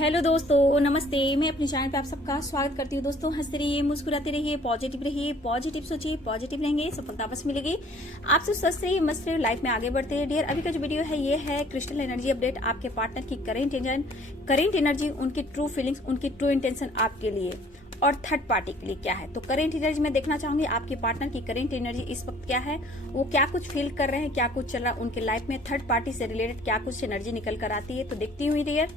Hello दोस्तों, नमस्ते। मैं अपने चैनल पे आप सबका स्वागत करती हूँ। दोस्तों, हंसते रहिए, मुस्कुराते रहिए, पॉजिटिव सोचिए, पॉजिटिव रहेंगे, सफलता बस मिलेगी। आप सब स्वस्थ रहिए, मस्त रहिए, लाइफ में आगे बढ़ते हैं। डियर, अभी का जो वीडियो है ये है क्रिस्टल एनर्जी अपडेट। आपके पार्टनर की करेंट एनर्जी, उनकी ट्रू फीलिंग्स, उनकी ट्रू इंटेंशन आपके लिए और थर्ड पार्टी के लिए क्या है। तो करेंट एनर्जी में देखना चाहूंगी आपके पार्टनर की करेंट एनर्जी इस वक्त क्या है, वो क्या कुछ फील कर रहे हैं, क्या कुछ चल रहा है उनके लाइफ में, थर्ड पार्टी से रिलेटेड क्या कुछ एनर्जी निकल कर आती है। तो देखती हुई डियर,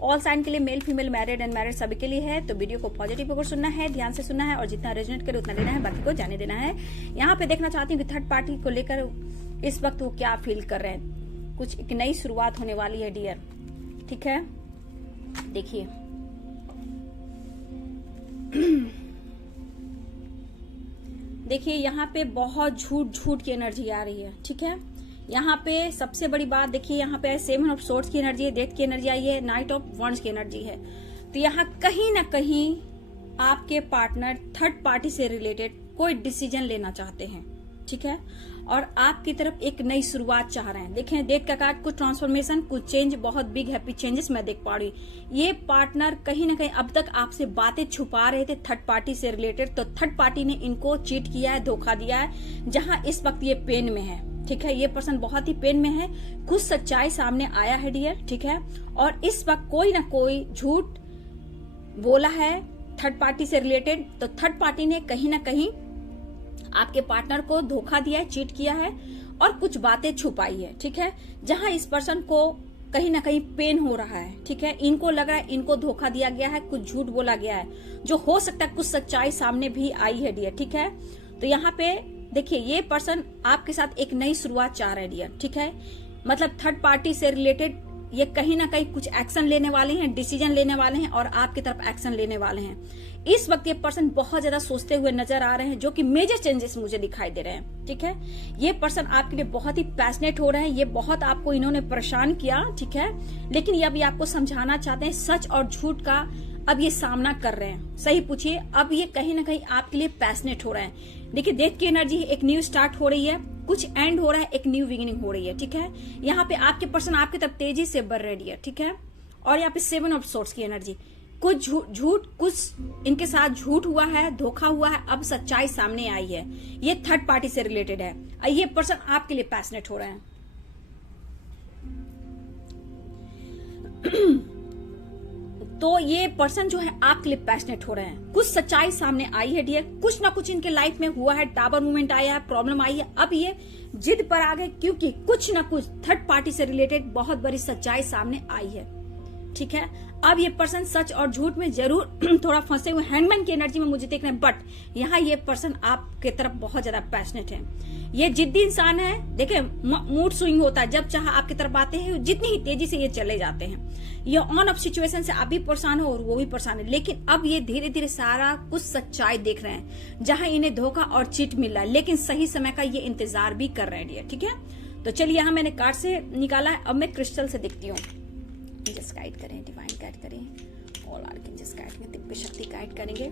ऑल साइन के लिए, male female married and married सभी के लिए है। तो वीडियो को पॉजिटिव होकर सुनना है, ध्यान से सुनना है और जितना रेजोनेट करे उतना लेना है, बाकी को जाने देना है। यहाँ पे देखना चाहती हूँ कि थर्ड पार्टी को लेकर इस वक्त वो क्या फील कर रहे हैं। कुछ एक नई शुरुआत होने वाली है डियर, ठीक है। देखिए देखिए यहाँ पे बहुत झूठ की एनर्जी आ रही है, ठीक है। यहाँ पे सबसे बड़ी बात देखिए, यहाँ पे 7 ऑफ सोर्ड्स की एनर्जी है, डेथ की एनर्जी आई है, नाइट ऑफ वंड्स की एनर्जी है। तो यहाँ कहीं ना कहीं आपके पार्टनर थर्ड पार्टी से रिलेटेड कोई डिसीजन लेना चाहते हैं, ठीक है, और आपकी तरफ एक नई शुरुआत चाह रहे हैं। देखें डेथ का कार्ड, कुछ ट्रांसफॉर्मेशन, कुछ चेंज, बहुत बिग हैप्पी चेंजेस मैं देख पा रही। ये पार्टनर कहीं ना कहीं अब तक आपसे बातें छुपा रहे थे थर्ड पार्टी से रिलेटेड। तो थर्ड पार्टी ने इनको चीट किया है, धोखा दिया है, जहां इस वक्त ये पेन में है, ठीक है। ये पर्सन बहुत ही पेन में है, कुछ सच्चाई सामने आया है डियर, ठीक है। और इस वक्त कोई ना कोई झूठ बोला है थर्ड पार्टी से रिलेटेड। तो थर्ड पार्टी ने कहीं ना कहीं आपके पार्टनर को धोखा दिया है, चीट किया है और कुछ बातें छुपाई है, ठीक है। जहां इस पर्सन को कहीं ना कहीं पेन हो रहा है, ठीक है। इनको लग रहा है इनको धोखा दिया गया है, कुछ झूठ बोला गया है, जो हो सकता है कुछ सच्चाई सामने भी आई है डियर, ठीक है। तो यहाँ पे देखिए ये पर्सन आपके साथ एक नई शुरुआत चाह रहे हैं डियर, ठीक है। मतलब थर्ड पार्टी से रिलेटेड ये कहीं ना कहीं कुछ एक्शन लेने वाले हैं, डिसीजन लेने वाले हैं और आपकी तरफ एक्शन लेने वाले हैं। इस वक्त ये पर्सन बहुत ज्यादा सोचते हुए नजर आ रहे हैं, जो कि मेजर चेंजेस मुझे दिखाई दे रहे हैं, ठीक है। ये पर्सन आपके लिए बहुत ही पैशनेट हो रहे हैं, ये बहुत आपको इन्होंने परेशान किया, ठीक है, लेकिन ये अभी आपको समझाना चाहते हैं सच और झूठ का। अब ये सामना कर रहे हैं, सही पूछिए, अब ये कहीं ना कहीं आपके लिए पैशनेट हो रहे हैं। देखिए डेथ की एनर्जी, एक न्यू स्टार्ट हो रही है, कुछ एंड हो रहा है, एक न्यू बिगिनिंग हो रही है, ठीक है। यहाँ पे आपके पर्सन आपकी तरफ तेजी से बढ़ रही है, ठीक है। और यहाँ पे 7 ऑफ सोर्ड्स की एनर्जी, कुछ झूठ कुछ इनके साथ झूठ हुआ है, धोखा हुआ है, अब सच्चाई सामने आई है। ये थर्ड पार्टी से रिलेटेड है, ये पर्सन आपके लिए पैशनेट हो रहे हैं। तो ये पर्सन जो है आपके लिए पैशनेट हो रहे हैं, कुछ सच्चाई सामने आई है डियर, कुछ ना कुछ इनके लाइफ में हुआ है, टावर मूवमेंट आया है, प्रॉब्लम आई है, अब ये जिद पर आ गए क्योंकि कुछ ना कुछ थर्ड पार्टी से रिलेटेड बहुत बड़ी सच्चाई सामने आई है, ठीक है। अब ये पर्सन सच और झूठ में जरूर थोड़ा फंसे हुए, हैंगमैन की एनर्जी में मुझे देख रहे हैं, बट यहाँ ये पर्सन आपके तरफ बहुत ज्यादा पैशनेट है। ये जिद्दी इंसान है, देखिए मूड स्विंग होता है, जब चाह आपकी तरफ आते हैं, जितनी ही तेजी से ये चले जाते हैं। ये ऑन ऑफ सिचुएशन से आप भी परेशान हो और वो भी परेशान है, लेकिन अब ये धीरे धीरे सारा कुछ सच्चाई देख रहे हैं, जहां इन्हें धोखा और चीट मिल रहा है, लेकिन सही समय का ये इंतजार भी कर रहे हैं, ठीक है। तो चलिए यहाँ मैंने कार्ड से निकाला है, अब मैं क्रिस्टल से देखती हूँ। जस्ट गाइड करें, डिवाइन गाइड करें, ऑल आर्कएंजल्स गाइड करें, दिव्य शक्ति गाइड करेंगे।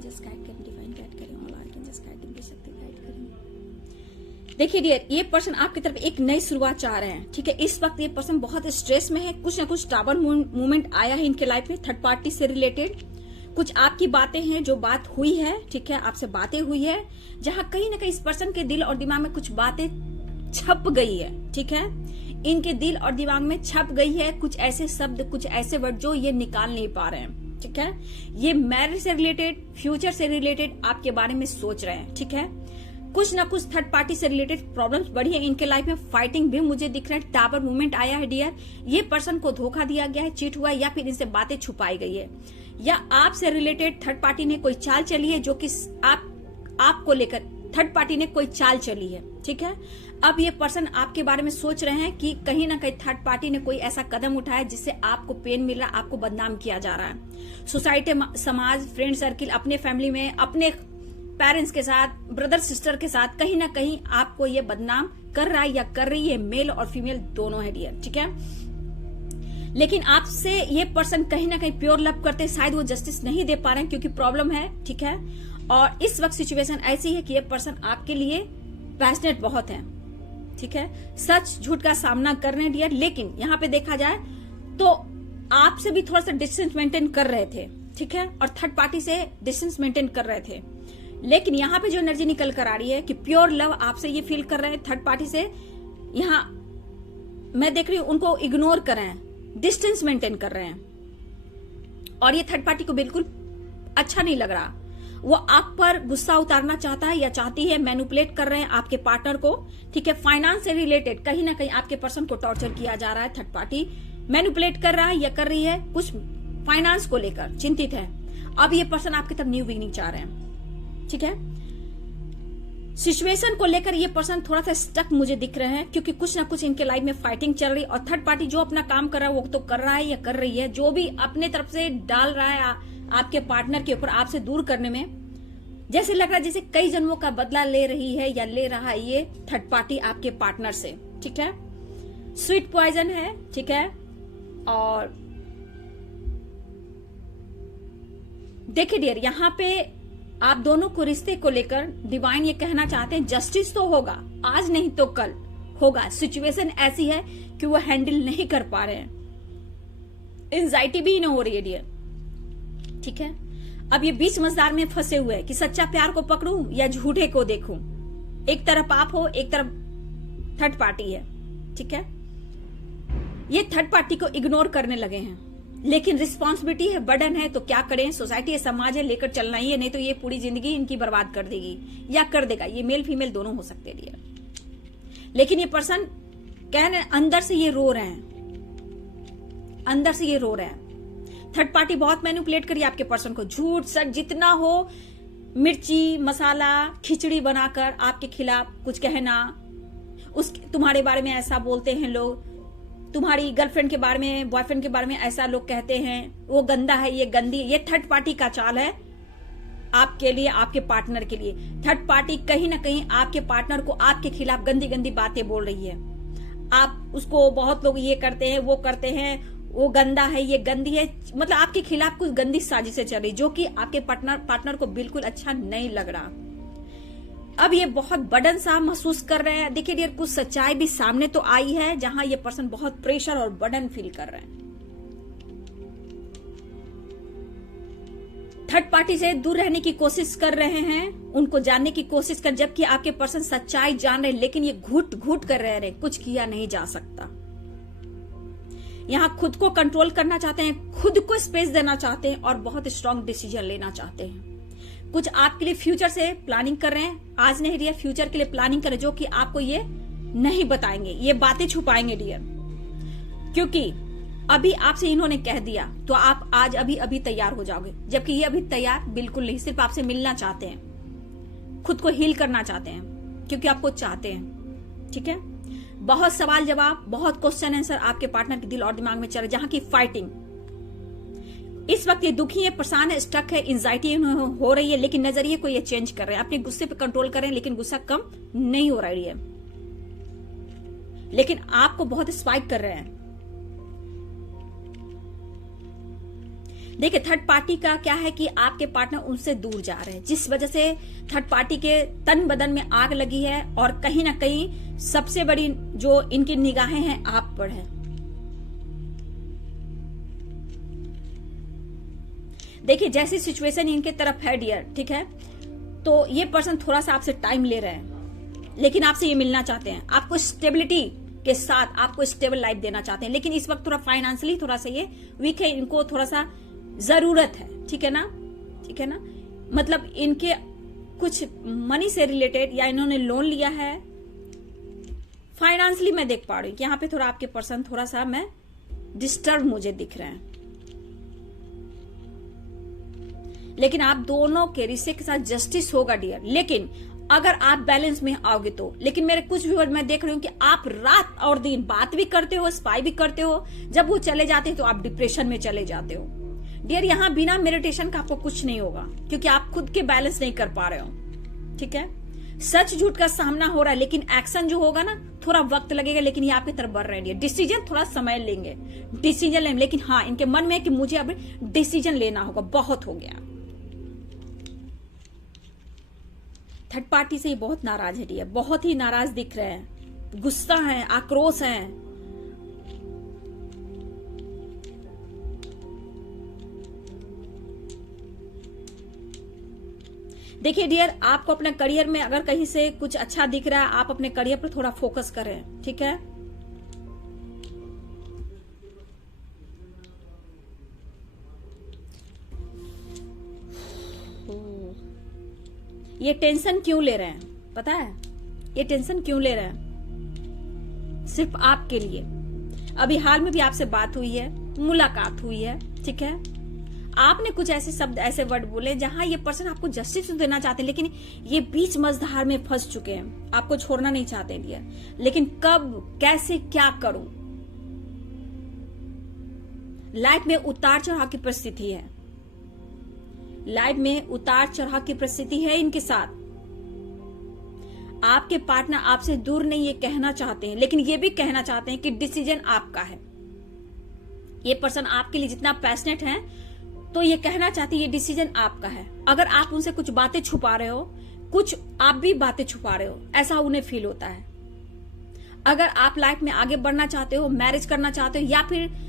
जस्ट गाइड करें, डिवाइन गाइड करें, ऑल आर्कएंजल्स गाइड, दिव्य शक्ति गाइड करें। देखिए डियर, ये पर्सन आपकी तरफ एक नई शुरुआत चाह रहे हैं, ठीक है। इस वक्त ये पर्सन बहुत स्ट्रेस में है, कुछ ना कुछ टावर मूवमेंट आया है इनके लाइफ में थर्ड पार्टी से रिलेटेड। कुछ आपकी बातें हैं, जो बात हुई है, ठीक है, आपसे बातें हुई है, जहां कहीं ना कहीं इस पर्सन के दिल और दिमाग में कुछ बातें छप गई है, ठीक है। इनके दिल और दिमाग में छप गई है कुछ ऐसे शब्द, कुछ ऐसे वर्ड जो ये निकाल नहीं पा रहे हैं, ठीक है। ये मैरिज से रिलेटेड, फ्यूचर से रिलेटेड आपके बारे में सोच रहे हैं, ठीक है। कुछ ना कुछ थर्ड पार्टी से रिलेटेड प्रॉब्लम्स बढ़ी है इनके लाइफ में, फाइटिंग भी मुझे दिख रहा है, टावर मूवमेंट आया है डियर। ये पर्सन को धोखा दिया गया है, चीट हुआ है, या फिर इनसे बातें छुपाई गई है, या आपसे रिलेटेड थर्ड पार्टी ने कोई चाल चली है, जो कि आपको लेकर थर्ड पार्टी ने कोई चाल चली है, ठीक है। अब ये पर्सन आपके बारे में सोच रहे हैं कि कहीं ना कहीं थर्ड पार्टी ने कोई ऐसा कदम उठाया जिससे आपको पेन मिल रहा है, आपको बदनाम किया जा रहा है। सोसाइटी, समाज, फ्रेंड सर्किल, अपने फैमिली में, अपने पेरेंट्स के साथ, ब्रदर सिस्टर के साथ कहीं ना कहीं आपको ये बदनाम कर रहा है या कर रही है, मेल और फीमेल दोनों है डियर, ठीक है। लेकिन आपसे ये पर्सन कहीं ना कहीं प्योर लव करते हैं, शायद वो जस्टिस नहीं दे पा रहे हैं क्योंकि प्रॉब्लम है, ठीक है। और इस वक्त सिचुएशन ऐसी है कि ये पर्सन आपके लिए पैशनेट बहुत है, ठीक है, सच झूठ का सामना कर रहे हैं डियर। लेकिन यहाँ पे देखा जाए तो आपसे भी थोड़ा सा डिस्टेंस मेंटेन कर रहे थे, ठीक है, और थर्ड पार्टी से डिस्टेंस मेंटेन कर रहे थे। लेकिन यहाँ पे जो एनर्जी निकल कर आ रही है कि प्योर लव आपसे ये फील कर रहे हैं, थर्ड पार्टी से यहाँ मैं देख रही हूं उनको इग्नोर कर रहे हैं, डिस्टेंस मेंटेन कर रहे हैं, और ये थर्ड पार्टी को बिल्कुल अच्छा नहीं लग रहा। वो आप पर गुस्सा उतारना चाहता है या चाहती है, मैनिपुलेट कर रहे हैं आपके पार्टनर को, ठीक है। फाइनेंस से रिलेटेड कहीं ना कहीं आपके पर्सन को टॉर्चर किया जा रहा है, थर्ड पार्टी मैनिपुलेट कर रहा है या कर रही है, कुछ फाइनेंस को लेकर चिंतित है। अब ये पर्सन आपकी तरफ न्यू बिगिनिंग चाह रहे हैं, ठीक है। सिचुएशन को लेकर ये पर्सन थोड़ा सा स्टक मुझे दिख रहे हैं, क्योंकि कुछ ना कुछ इनके लाइफ में फाइटिंग चल रही है, और थर्ड पार्टी जो अपना काम कर रहा है वो तो कर रहा है या कर रही है, जो भी अपने तरफ से डाल रहा है आपके पार्टनर के ऊपर आपसे दूर करने में, जैसे लग रहा है जैसे कई जन्मों का बदला ले रही है या ले रहा है ये थर्ड पार्टी आपके पार्टनर से, ठीक है। स्वीट पॉइजन है, ठीक है। और देखिए डियर, यहाँ पे आप दोनों को रिश्ते को लेकर डिवाइन ये कहना चाहते हैं जस्टिस तो होगा, आज नहीं तो कल होगा। सिचुएशन ऐसी है कि वो हैंडल नहीं कर पा रहे हैं, एंजाइटी भी ना हो रही है डियर, ठीक है। अब ये बीच मझधार में फंसे हुए हैं कि सच्चा प्यार को पकड़ूं या झूठे को देखूं। एक तरफ आप हो, एक तरफ थर्ड पार्टी है, ठीक है। ये थर्ड पार्टी को इग्नोर करने लगे हैं, लेकिन रिस्पॉन्सिबिलिटी है, बर्डन है, तो क्या करें, सोसाइटी है, समाज है, लेकर चलना ही है, नहीं तो ये पूरी जिंदगी इनकी बर्बाद कर देगी या कर देगा। ये मेल फीमेल दोनों हो सकते हैं। लेकिन ये पर्सन कह रहे हैं, अंदर से ये रो रहे हैं, अंदर से ये रो रहे हैं। थर्ड पार्टी बहुत मैनिपुलेट करी आपके पर्सन को, झूठ सच जितना हो, मिर्ची मसाला खिचड़ी बनाकर आपके खिलाफ कुछ कहना, तुम्हारे बारे में ऐसा बोलते हैं लोग, तुम्हारी गर्लफ्रेंड के बारे में, बॉयफ्रेंड के बारे में ऐसा लोग कहते हैं, वो गंदा है, ये गंदी है। ये थर्ड पार्टी का चाल है आपके लिए, आपके पार्टनर के लिए। थर्ड पार्टी कहीं ना कहीं आपके पार्टनर को आपके खिलाफ गंदी गंदी बातें बोल रही है। आप उसको, बहुत लोग ये करते हैं, वो करते हैं, वो गंदा है, ये गंदी है, मतलब आपके खिलाफ कुछ गंदी साजिशें चल रही, जो कि आपके पार्टनर को बिल्कुल अच्छा नहीं लग रहा। अब ये बहुत बर्डन सा महसूस कर रहे हैं। देखिए डियर, कुछ सच्चाई भी सामने तो आई है जहां ये पर्सन बहुत प्रेशर और बर्डन फील कर रहे हैं। थर्ड पार्टी से दूर रहने की कोशिश कर रहे हैं, उनको जानने की कोशिश कर, जबकि आपके पर्सन सच्चाई जान रहे हैं, लेकिन ये घुट घुट कर रह रहे हैं, कुछ किया नहीं जा सकता। यहां खुद को कंट्रोल करना चाहते हैं, खुद को स्पेस देना चाहते हैं, और बहुत स्ट्रांग डिसीजन लेना चाहते हैं। कुछ आपके लिए फ्यूचर से प्लानिंग कर रहे हैं, आज नहीं डियर, फ्यूचर के लिए प्लानिंग करें, जो कि आपको ये नहीं बताएंगे, ये बातें छुपाएंगे डियर, क्योंकि अभी आपसे इन्होंने कह दिया तो आप आज अभी तैयार हो जाओगे, जबकि ये अभी तैयार बिल्कुल नहीं, सिर्फ आपसे मिलना चाहते हैं, खुद को हील करना चाहते हैं, क्योंकि आपको चाहते हैं, ठीक है। बहुत सवाल जवाब, बहुत क्वेश्चन आंसर आपके पार्टनर के दिल और दिमाग में चल रहा है, जहां की फाइटिंग। इस वक्त ये दुखी है, परेशान है, स्टक है, एंजाइटी हो रही है, लेकिन नजरिए को ये चेंज कर रहे हैं, अपने गुस्से पे कंट्रोल कर रहे हैं, लेकिन गुस्सा कम नहीं हो रही है, लेकिन आपको बहुत स्पाइक कर रहे हैं। देखिए थर्ड पार्टी का क्या है कि आपके पार्टनर उनसे दूर जा रहे हैं, जिस वजह से थर्ड पार्टी के तन बदन में आग लगी है, और कहीं ना कहीं सबसे बड़ी जो इनकी निगाहें हैं आप पर है। देखिए जैसी सिचुएशन इनके तरफ है डियर, ठीक है, तो ये पर्सन थोड़ा सा आपसे टाइम ले रहे हैं, लेकिन आपसे ये मिलना चाहते हैं, आपको स्टेबिलिटी के साथ आपको स्टेबल लाइफ देना चाहते हैं, लेकिन इस वक्त थोड़ा फाइनेंशियली थोड़ा सा ये वीक है, इनको थोड़ा सा जरूरत है, ठीक है ना, ठीक है ना। मतलब इनके कुछ मनी से रिलेटेड या इन्होंने लोन लिया है, फाइनेंशियली मैं देख पा रही हूँ कि यहाँ पे थोड़ा आपके पर्सन थोड़ा सा मैं डिस्टर्ब मुझे दिख रहे हैं, लेकिन आप दोनों के रिश्ते के साथ जस्टिस होगा डियर, लेकिन अगर आप बैलेंस में आओगे तो। लेकिन मेरे कुछ व्यूअर मैं देख रही हूँ कि आप रात और दिन बात भी करते हो, स्पाई भी करते हो, जब वो चले जाते हैं तो आप डिप्रेशन में चले जाते हो डियर। यहाँ बिना मेडिटेशन का आपको कुछ नहीं होगा, क्योंकि आप खुद के बैलेंस नहीं कर पा रहे हो, ठीक है। सच झूठ का सामना हो रहा है, लेकिन एक्शन जो होगा ना थोड़ा वक्त लगेगा, लेकिन ये आपकी तरफ बढ़ रहे हैं। डिसीजन थोड़ा समय लेंगे, डिसीजन लेंगे, लेकिन हाँ इनके मन में है कि मुझे अब डिसीजन लेना होगा, बहुत हो गया। थर्ड पार्टी से ये बहुत नाराज है डियर, बहुत ही नाराज दिख रहे हैं, गुस्सा है, आक्रोश है। देखिए डियर, आपको अपने करियर में अगर कहीं से कुछ अच्छा दिख रहा है, आप अपने करियर पर थोड़ा फोकस करें, ठीक है। ये टेंशन क्यों ले रहे हैं पता है? ये टेंशन क्यों ले रहे हैं? सिर्फ आपके लिए। अभी हाल में भी आपसे बात हुई है, मुलाकात हुई है, ठीक है। आपने कुछ ऐसे शब्द, ऐसे वर्ड बोले जहां ये पर्सन आपको जस्टिस देना चाहते हैं, लेकिन ये बीच मझधार में फंस चुके हैं, आपको छोड़ना नहीं चाहते डियर। लेकिन कब, कैसे, क्या करूं? लाइफ में उतार चढ़ाव की परिस्थिति है, लाइफ में उतार चढ़ाव की परिस्थिति है इनके साथ। आपके पार्टनर आपसे दूर नहीं, ये कहना चाहते हैं, लेकिन ये भी कहना चाहते हैं कि डिसीजन आपका है। ये पर्सन आपके लिए जितना पैशनेट है, तो ये कहना चाहते हैं ये डिसीजन आपका है। अगर आप उनसे कुछ बातें छुपा रहे हो, कुछ आप भी बातें छुपा रहे हो, ऐसा उन्हें फील होता है। अगर आप लाइफ में आगे बढ़ना चाहते हो, मैरिज करना चाहते हो, या फिर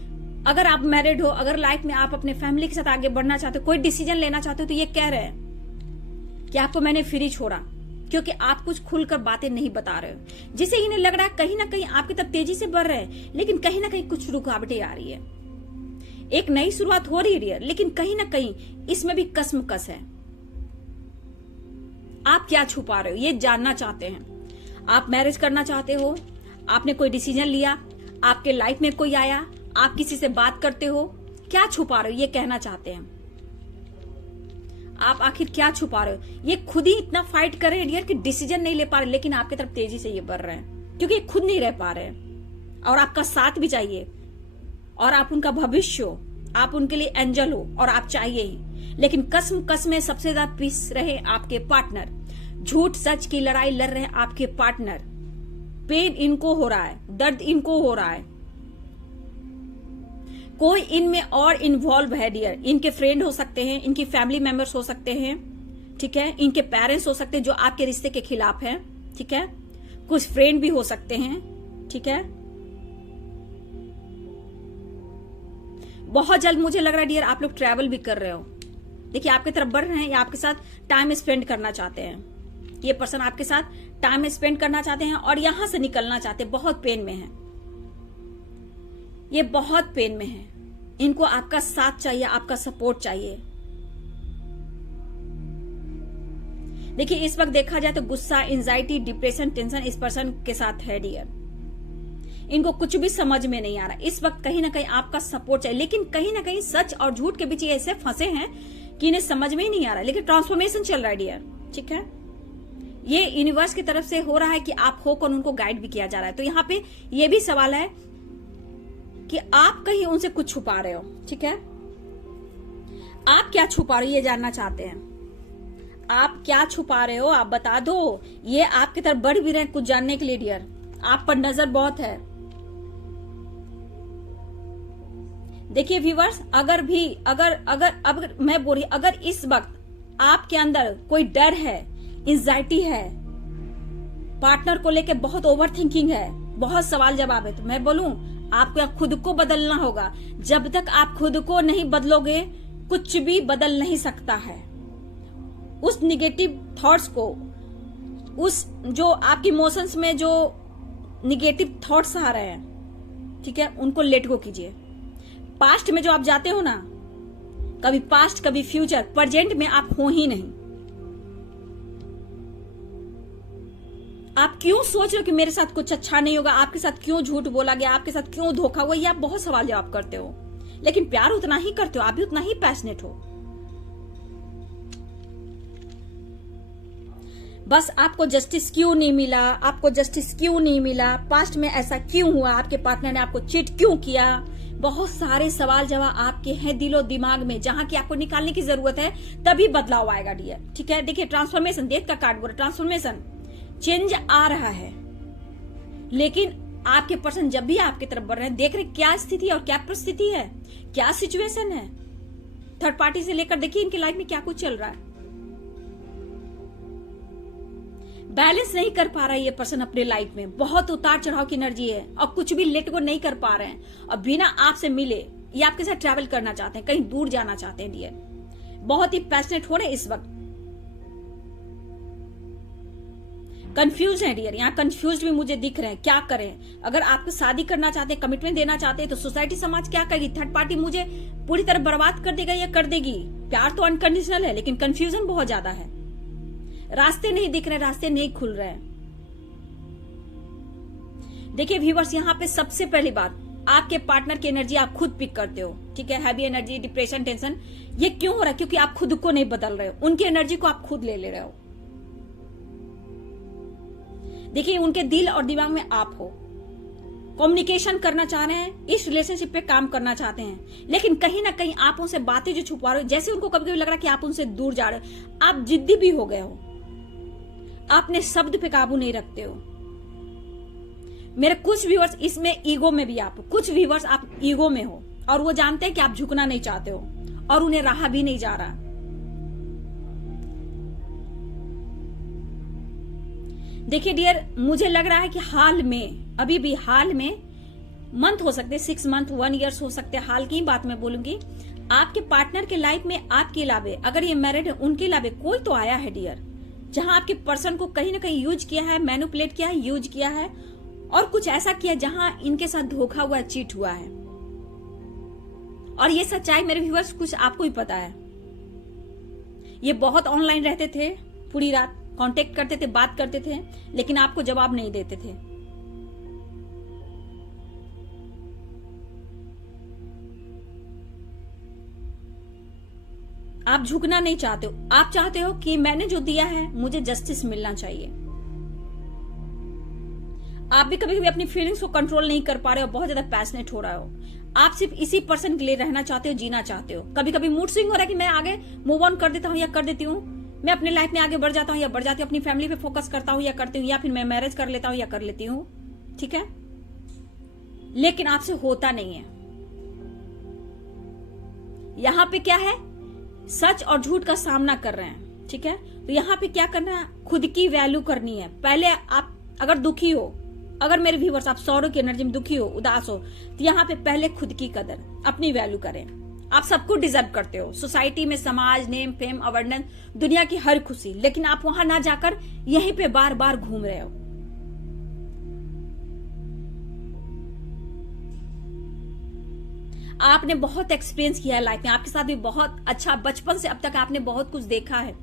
अगर आप मैरिड हो, अगर लाइफ में आप अपने फैमिली के साथ आगे बढ़ना चाहते हो, कोई डिसीजन लेना चाहते हो, तो ये कह रहे हैं कि आपको मैंने फ्री छोड़ा, क्योंकि आप कुछ खुलकर बातें नहीं बता रहे हो, जिसे इन्हें लग रहा है कहीं ना कहीं आपकी तरफ तेजी से बढ़ रहे हैं, लेकिन कहीं ना कहीं कुछ रुकावटें आ रही है। एक नई शुरुआत हो रही है डियर, लेकिन कहीं ना कहीं इसमें भी कसमकस है। आप क्या छुपा रहे हो, ये जानना चाहते हैं। आप मैरिज करना चाहते हो, आपने कोई डिसीजन लिया, आपके लाइफ में कोई आया, आप किसी से बात करते हो, क्या छुपा रहे हो, ये कहना चाहते हैं। आप आखिर क्या छुपा रहे हो? ये खुद ही इतना फाइट कर रहे हैं डियर कि डिसीजन नहीं ले पा रहे, लेकिन आपकी तरफ तेजी से ये बढ़ रहे हैं, क्योंकि ये खुद नहीं रह पा रहे हैं और आपका साथ भी चाहिए, और आप उनका भविष्य हो, आप उनके लिए एंजल हो, और आप चाहिए ही। लेकिन कसम में सबसे ज्यादा पीस रहे आपके पार्टनर। झूठ सच की लड़ाई लड़ रहे हैं आपके पार्टनर। पेन इनको हो रहा है, दर्द इनको हो रहा है। कोई इनमें और इन्वॉल्व है डियर। इनके फ्रेंड हो सकते हैं, इनकी फैमिली मेंबर्स हो सकते हैं, ठीक है। इनके पेरेंट्स हो सकते हैं जो आपके रिश्ते के खिलाफ हैं, ठीक है। कुछ फ्रेंड भी हो सकते हैं, ठीक है। बहुत जल्द मुझे लग रहा है डियर आप लोग ट्रैवल भी कर रहे हो। देखिए, आपकी तरफ बढ़ रहे हैं या आपके साथ टाइम स्पेंड करना चाहते हैं। ये पर्सन आपके साथ टाइम स्पेंड करना चाहते हैं और यहां से निकलना चाहते हैं। बहुत पेन में है, ये बहुत पेन में है। इनको आपका साथ चाहिए, आपका सपोर्ट चाहिए। देखिए, इस वक्त देखा जाए तो गुस्सा, एंजाइटी, डिप्रेशन, टेंशन इस पर्सन के साथ है डियर। इनको कुछ भी समझ में नहीं आ रहा। इस वक्त कहीं ना कहीं आपका सपोर्ट चाहिए, लेकिन कहीं ना कहीं सच और झूठ के बीच ये ऐसे फंसे हैं कि इन्हें समझ में ही नहीं आ रहा। लेकिन ट्रांसफॉर्मेशन चल रहा है डियर, ठीक है। ये यूनिवर्स की तरफ से हो रहा है कि आप होकर उनको गाइड भी किया जा रहा है। तो यहाँ पे ये भी सवाल है कि आप कहीं उनसे कुछ छुपा रहे हो, ठीक है। आप क्या छुपा रहे हो, ये जानना चाहते हैं। आप क्या छुपा रहे हो, आप बता दो। ये आपकी तरफ बढ़ भी रहे हैं कुछ जानने के लिए डियर। आप पर नजर बहुत है। देखिए व्यूअर्स, अगर मैं बोल रही, अगर इस वक्त आपके अंदर कोई डर है, एंजाइटी है, पार्टनर को लेके बहुत ओवर थिंकिंग है, बहुत सवाल जवाब है, तो मैं बोलूं आपको खुद को बदलना होगा। जब तक आप खुद को नहीं बदलोगे, कुछ भी बदल नहीं सकता है। उस निगेटिव थॉट्स को, उस जो आपके इमोशंस में जो निगेटिव थॉट्स आ रहे हैं, ठीक है, उनको लेट गो कीजिए। पास्ट में जो आप जाते हो ना, कभी पास्ट कभी फ्यूचर, प्रेजेंट में आप हो ही नहीं। आप क्यों सोच रहे हो कि मेरे साथ कुछ अच्छा नहीं होगा, आपके साथ क्यों झूठ बोला गया, आपके साथ क्यों धोखा हुआ, ये आप बहुत सवाल जवाब करते हो। लेकिन प्यार उतना ही करते हो, आप भी उतना ही पैशनेट हो। बस आपको जस्टिस क्यों नहीं मिला, आपको जस्टिस क्यों नहीं मिला, पास्ट में ऐसा क्यों हुआ, आपके पार्टनर ने आपको चीट क्यों किया, बहुत सारे सवाल जवाब आपके हैं दिलो दिमाग में, जहां की आपको निकालने की जरूरत है। तभी बदलाव आएगा डियर, ठीक है। देखिए, ट्रांसफॉर्मेशन, डेथ का कार्ड बोल, ट्रांसफॉर्मेशन, चेंज आ रहा है। लेकिन आपके पर्सन जब भी आपकी तरफ बढ़ रहे हैं, देख रहे क्या स्थिति और क्या परिस्थिति है, क्या सिचुएशन है। थर्ड पार्टी से लेकर देखिए इनकी लाइफ में क्या कुछ चल रहा है। बैलेंस नहीं कर पा रहा है ये पर्सन अपने लाइफ में, बहुत उतार चढ़ाव की एनर्जी है और कुछ भी लेट गो नहीं कर पा रहे हैं और बिना आपसे मिले ये आपके साथ ट्रैवल करना चाहते हैं, कहीं दूर जाना चाहते हैं डियर, बहुत ही पैशनेट हो रहे हैं इस वक्त, कंफ्यूज है डियर, यहाँ कंफ्यूज भी मुझे दिख रहे हैं, क्या करें। अगर आपको शादी करना चाहते हैं, कमिटमेंट देना चाहते हैं तो सोसाइटी समाज क्या कहेगी, थर्ड पार्टी मुझे पूरी तरह बर्बाद कर देगा या कर देगी। प्यार तो अनकंडीशनल है लेकिन कंफ्यूजन बहुत ज्यादा है, रास्ते नहीं दिख रहे, रास्ते नहीं खुल रहे हैं। देखिए व्यूअर्स, यहाँ पे सबसे पहली बात, आपके पार्टनर की एनर्जी आप खुद पिक करते हो, ठीक है। हैवी एनर्जी, डिप्रेशन, टेंशन, ये क्यों हो रहा है? क्योंकि आप खुद को नहीं बदल रहे हो, उनकी एनर्जी को आप खुद ले रहे हो। देखिए उनके दिल और दिमाग में आप हो, कम्युनिकेशन करना चाह रहे हैं, इस रिलेशनशिप पे काम करना चाहते हैं, लेकिन कहीं ना कहीं आप उनसे बातें जो छुपा रहे हो, जैसे उनको कभी कभी लग रहा है कि आप उनसे दूर जा रहे हो, आप जिद्दी भी हो गए हो, आपने शब्द पे काबू नहीं रखते हो। मेरे कुछ व्यूअर्स इसमें ईगो में भी आप, कुछ व्यूअर्स आप ईगो में हो और वो जानते हैं कि आप झुकना नहीं चाहते हो और उन्हें रहा भी नहीं जा रहा। देखिए डियर, मुझे लग रहा है कि हाल में, अभी भी हाल में, मंथ हो सकते, 6 मंथ, 1 ईयर्स हो सकते, हाल की बात मैं बोलूंगी, आपके पार्टनर के लाइफ में आपके अलावे, अगर ये मैरिड है उनके अलावे कोई तो आया है डियर, जहां आपके पर्सन को कहीं ना कहीं यूज किया है, मैनिपुलेट किया है, यूज किया है और कुछ ऐसा किया जहां इनके साथ धोखा हुआ, चीट हुआ है। और ये सच्चाई मेरे व्यूअर्स कुछ आपको ही पता है। ये बहुत ऑनलाइन रहते थे, पूरी रात कांटेक्ट करते थे, बात करते थे, लेकिन आपको जवाब नहीं देते थे। आप झुकना नहीं चाहते हो, आप चाहते हो कि मैंने जो दिया है मुझे जस्टिस मिलना चाहिए। आप भी कभी कभी अपनी फीलिंग्स को कंट्रोल नहीं कर पा रहे हो, बहुत ज्यादा पैशनेट हो रहे हो, आप सिर्फ इसी पर्सन के लिए रहना चाहते हो, जीना चाहते हो। कभी कभी मूड स्विंग हो रहा है कि मैं आगे मूव ऑन कर देता हूं या कर देती हूँ, मैं अपने लाइफ में आगे बढ़ जाता हूँ या बढ़ जाती हूँ, अपनी फैमिली पे फोकस करता हूँ या करती हूँ, या फिर मैं मैरिज कर लेता हूँ या कर लेती हूँ, ठीक है, लेकिन आपसे होता नहीं है। यहां पे क्या है, सच और झूठ का सामना कर रहे हैं, ठीक है। तो यहाँ पे क्या करना है, खुद की वैल्यू करनी है। पहले आप अगर दुखी हो, अगर मेरे व्यूअर्स आप सौरों की एनर्जी में दुखी हो, उदास हो, तो यहाँ पे पहले खुद की कदर, अपनी वैल्यू करें। आप सबको डिजर्व करते हो, सोसाइटी में, समाज, नेम, फेम, अवेयरनेस, दुनिया की हर खुशी, लेकिन आप वहां ना जाकर यहीं पे बार बार घूम रहे हो। आपने बहुत एक्सपीरियंस किया है लाइफ में, आपके साथ भी बहुत अच्छा, बचपन से अब तक आपने बहुत कुछ देखा है,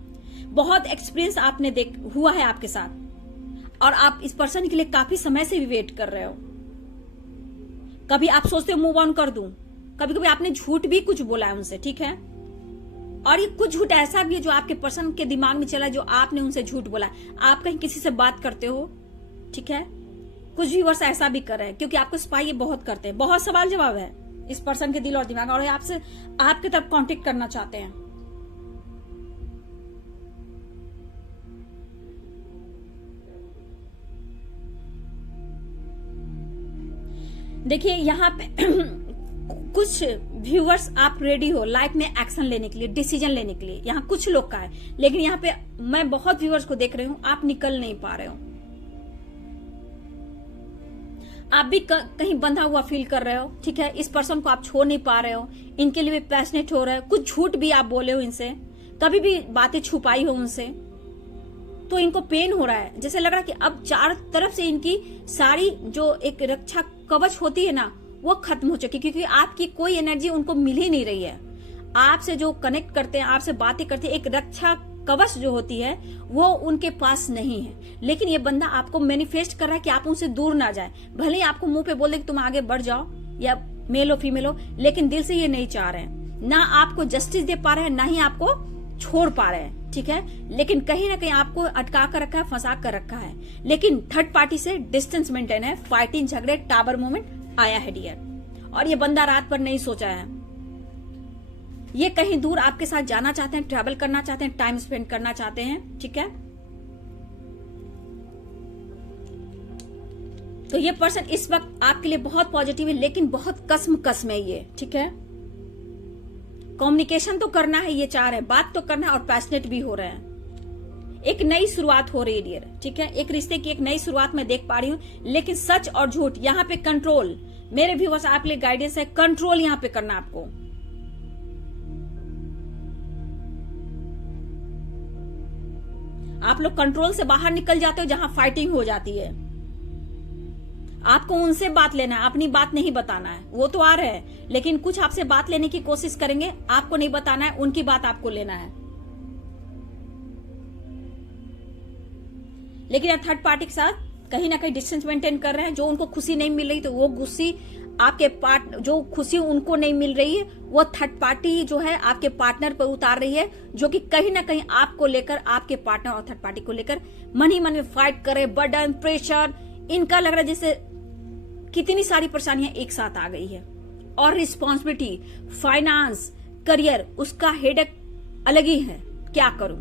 बहुत एक्सपीरियंस आपने हुआ है आपके साथ, और आप इस पर्सन के लिए काफी समय से भी वेट कर रहे हो। कभी आप सोचते हो मूव ऑन कर दूं, कभी कभी आपने झूठ भी कुछ बोला है उनसे, ठीक है, और ये कुछ झूठ ऐसा भी है जो आपके पर्सन के दिमाग में चला, जो आपने उनसे झूठ बोला। आप कहीं किसी से बात करते हो, ठीक है, कुछ भी वर्ष ऐसा भी कर रहे हैं, क्योंकि आपको स्पाई बहुत करते हैं, बहुत सवाल जवाब है इस पर्सन के दिल और दिमाग, और आपसे आपके तरफ कांटेक्ट करना चाहते हैं। देखिए यहाँ पे कुछ व्यूअर्स आप रेडी हो लाइफ में एक्शन लेने के लिए, डिसीजन लेने के लिए, यहाँ कुछ लोग का है, लेकिन यहाँ पे मैं बहुत व्यूअर्स को देख रही हूँ, आप निकल नहीं पा रहे हो, आप भी कहीं बंधा हुआ फील कर रहे हो, ठीक है, इस पर्सन को आप छोड़ नहीं पा रहे हो, इनके लिए भी पैशनेट हो रहे हो, कुछ झूठ भी आप बोले हो इनसे, कभी भी बातें छुपाई हो उनसे, तो इनको पेन हो रहा है, जैसे लग रहा है कि अब चार तरफ से इनकी सारी जो एक रक्षा कवच होती है ना, वो खत्म हो चुकी, क्योंकि आपकी कोई एनर्जी उनको मिल ही नहीं रही है। आपसे जो कनेक्ट करते हैं, आपसे बातें करते हैं, एक रक्षा कवच जो होती है वो उनके पास नहीं है। लेकिन ये बंदा आपको मैनिफेस्ट कर रहा है कि आप उनसे दूर ना जाए, भले ही आपको मुंह पे बोल दे कि तुम आगे बढ़ जाओ, या मेल हो फीमेल हो, लेकिन दिल से ये नहीं चाह रहे हैं, ना आपको जस्टिस दे पा रहे हैं, ना ही आपको छोड़ पा रहे हैं, ठीक है, लेकिन कहीं ना कहीं आपको अटका कर रखा है, फंसा कर रखा है, लेकिन थर्ड पार्टी से डिस्टेंस मेंटेन है, फाइटिंग, झगड़े, टावर मूवमेंट आया है डियर, और ये बंदा रात पर नहीं सोचा है, ये कहीं दूर आपके साथ जाना चाहते हैं, ट्रैवल करना चाहते हैं, टाइम स्पेंड करना चाहते हैं, ठीक है। तो ये पर्सन इस वक्त आपके लिए बहुत पॉजिटिव है, लेकिन बहुत कसम है ये, ठीक है। कम्युनिकेशन तो करना है, ये चाह रहे हैं, बात तो करना है, और पैशनेट भी हो रहे हैं। एक नई शुरुआत हो रही है डियर, ठीक है, एक रिश्ते की एक नई शुरुआत मैं देख पा रही हूँ। लेकिन सच और झूठ यहाँ पे कंट्रोल, मेरे व्यूअर्स आपके लिए गाइडेंस है, कंट्रोल यहाँ पे करना आपको। आप लोग कंट्रोल से बाहर निकल जाते हो जहां फाइटिंग हो जाती है। आपको उनसे बात लेना है, अपनी बात नहीं बताना है। वो तो आ रहे हैं लेकिन कुछ आपसे बात लेने की कोशिश करेंगे, आपको नहीं बताना है, उनकी बात आपको लेना है। लेकिन आप थर्ड पार्टी के साथ कहीं ना कहीं डिस्टेंस मेंटेन कर रहे हैं। जो उनको खुशी नहीं मिल रही तो वो खुशी आपके जो खुशी उनको नहीं मिल रही है वो थर्ड पार्टी जो है आपके पार्टनर पर उतार रही है, जो कि कहीं ना कहीं आपको लेकर, आपके पार्टनर और थर्ड पार्टी को लेकर मन ही मन में फाइट करे। बर्डन, प्रेशर, इनका लग रहा है जैसे कितनी सारी परेशानियां एक साथ आ गई है। और रिस्पॉन्सिबिलिटी, फाइनेंस, करियर, उसका हेडेक अलग ही है। क्या करूं?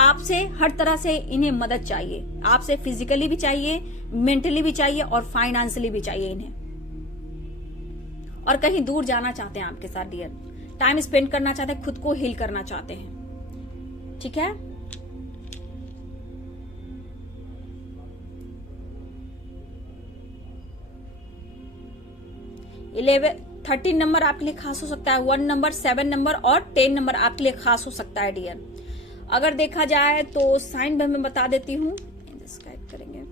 आपसे हर तरह से इन्हें मदद चाहिए, आपसे फिजिकली भी चाहिए, मेंटली भी चाहिए और फाइनेंशियली भी चाहिए इन्हें। और कहीं दूर जाना चाहते हैं आपके साथ डियर, टाइम स्पेंड करना चाहते हैं, खुद को हील करना चाहते हैं, ठीक है। इलेवन 13 नंबर आपके लिए खास हो सकता है, 1 नंबर, 7 नंबर और 10 नंबर आपके लिए खास हो सकता है डियर। अगर देखा जाए तो साइन में मैं बता देती हूँ, डिस्क्राइब करेंगे।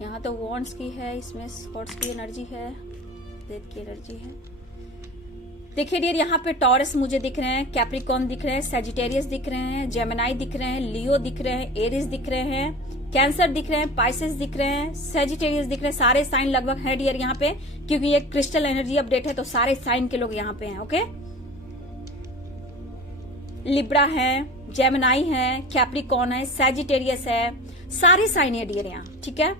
यहाँ तो वॉन्ड्स की है, इसमें स्वर्ड्स की एनर्जी है, डेथ की एनर्जी है। देखिए डियर, यहाँ पे टॉरस मुझे दिख रहे हैं, कैप्रिकॉर्न दिख रहे हैं, सेजिटेरियस दिख रहे हैं, जेमिनाई दिख रहे हैं, लियो दिख रहे हैं, एरिस दिख रहे हैं, कैंसर दिख रहे हैं, पाइसेस दिख रहे हैं, सेजिटेरियस दिख रहे हैं। सारे साइन लगभग है डियर यहाँ पे, क्योंकि ये क्रिस्टल एनर्जी अपडेट है तो सारे साइन के लोग यहाँ पे हैं। ओके, लिब्रा है, जेमिनाई है, कैप्रिकॉर्न है, सेजिटेरियस है, सारे साइन है डियर यहाँ, ठीक है।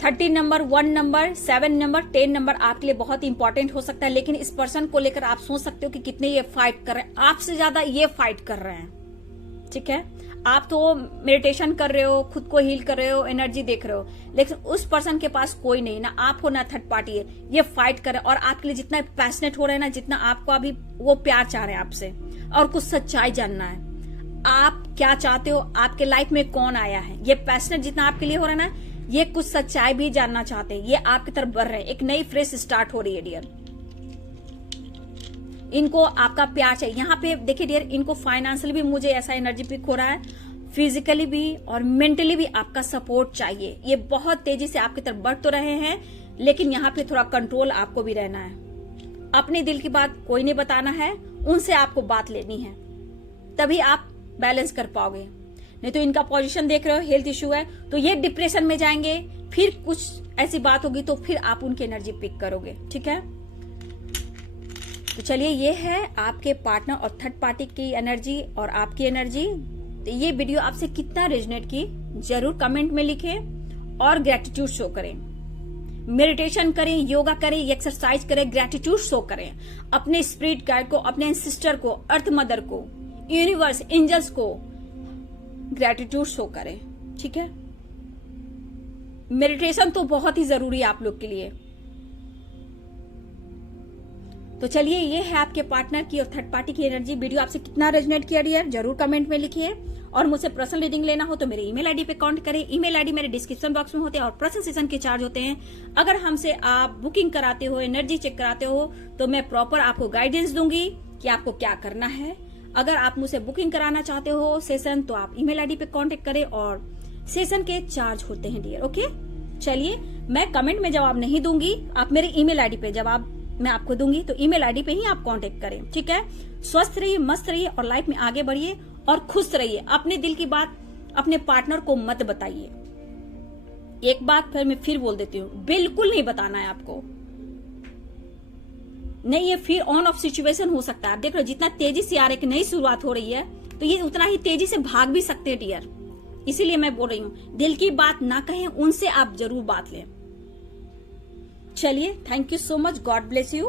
Thirteen number, 1 number, 7 number, 10 number आपके लिए बहुत इंपॉर्टेंट हो सकता है। लेकिन इस पर्सन को लेकर आप सोच सकते हो कि कितने ये फाइट कर रहे हैं, आपसे ज्यादा ये फाइट कर रहे हैं, ठीक है। आप तो मेडिटेशन कर रहे हो, खुद को हील कर रहे हो, एनर्जी देख रहे हो, लेकिन उस पर्सन के पास कोई नहीं, ना आप हो ना थर्ड पार्टी है, ये फाइट कर रहे हैं। और आपके लिए जितना पैशनेट हो रहे हैं ना, जितना आपको अभी वो प्यार चाह रहे हैं आपसे, और कुछ सच्चाई जानना है, आप क्या चाहते हो, आपके लाइफ में कौन आया है, ये पैशनेट जितना आपके लिए हो रहा है ना, ये कुछ सच्चाई भी जानना चाहते हैं, ये आपकी तरफ बढ़ रहे हैं। एक नई फ्रेश स्टार्ट हो रही है डियर, इनको आपका प्यार चाहिए। यहाँ पे देखिए डियर, इनको फाइनेंशियली भी मुझे ऐसा एनर्जी पिक हो रहा है, फिजिकली भी और मेंटली भी आपका सपोर्ट चाहिए। ये बहुत तेजी से आपकी तरफ बढ़ तो रहे हैं, लेकिन यहाँ पे थोड़ा कंट्रोल आपको भी रहना है। अपने दिल की बात कोई नहीं बताना है, उनसे आपको बात लेनी है, तभी आप बैलेंस कर पाओगे। नहीं तो इनका पोजीशन देख रहे हो, हेल्थ इश्यू है तो ये डिप्रेशन में जाएंगे, फिर कुछ ऐसी बात होगी तो फिर आप उनकी एनर्जी पिक करोगे, ठीक है। तो चलिए, ये है आपके पार्टनर और थर्ड पार्टी की एनर्जी और आपकी एनर्जी। तो ये वीडियो आपसे कितना रेजोनेट की जरूर कमेंट में लिखें और ग्रेटिट्यूड शो करें। मेडिटेशन करें, योगा करें, एक्सरसाइज करें, ग्रेटिट्यूड शो करें अपने स्पिरिट गाइड को, अपने सिस्टर को, अर्थ मदर को, यूनिवर्स, एंजल्स को ग्रेटिट्यूड शो करें, ठीक है। मेडिटेशन तो बहुत ही जरूरी है आप लोग के लिए। तो चलिए, ये है आपके पार्टनर की और थर्ड पार्टी की एनर्जी। वीडियो आपसे कितना रेजोनेट किया डियर जरूर कमेंट में लिखिए। और मुझसे पर्सनल रीडिंग लेना हो तो मेरे ईमेल आईडी पे कांटेक्ट करें। ईमेल आईडी मेरे डिस्क्रिप्शन बॉक्स में होते हैं और पर्सनल सेशन के चार्ज होते हैं। अगर हमसे आप बुकिंग कराते हो, एनर्जी चेक कराते हो, तो मैं प्रॉपर आपको गाइडेंस दूंगी कि आपको क्या करना है। अगर आप मुझसे बुकिंग कराना चाहते हो सेशन, तो आप ईमेल आईडी पे कांटेक्ट करें और सेशन के चार्ज होते हैं डियर। ओके, चलिए, मैं कमेंट में जवाब नहीं दूंगी, आप मेरे ईमेल आईडी पे जवाब मैं आपको दूंगी, तो ईमेल आईडी पे ही आप कांटेक्ट करें, ठीक है। स्वस्थ रहिए, मस्त रहिए और लाइफ में आगे बढ़िए और खुश रहिए। अपने दिल की बात अपने पार्टनर को मत बताइए। एक बात फिर मैं फिर बोल देती हूँ, बिल्कुल नहीं बताना है आपको। नहीं, ये फिर ऑन ऑफ सिचुएशन हो सकता है। आप देख रहे हो जितना तेजी से आ रही, नई शुरुआत हो रही है, तो ये उतना ही तेजी से भाग भी सकते हैं डियर। इसीलिए मैं बोल रही हूँ, दिल की बात ना कहें, उनसे आप जरूर बात लें। चलिए, thank you so much, God bless you.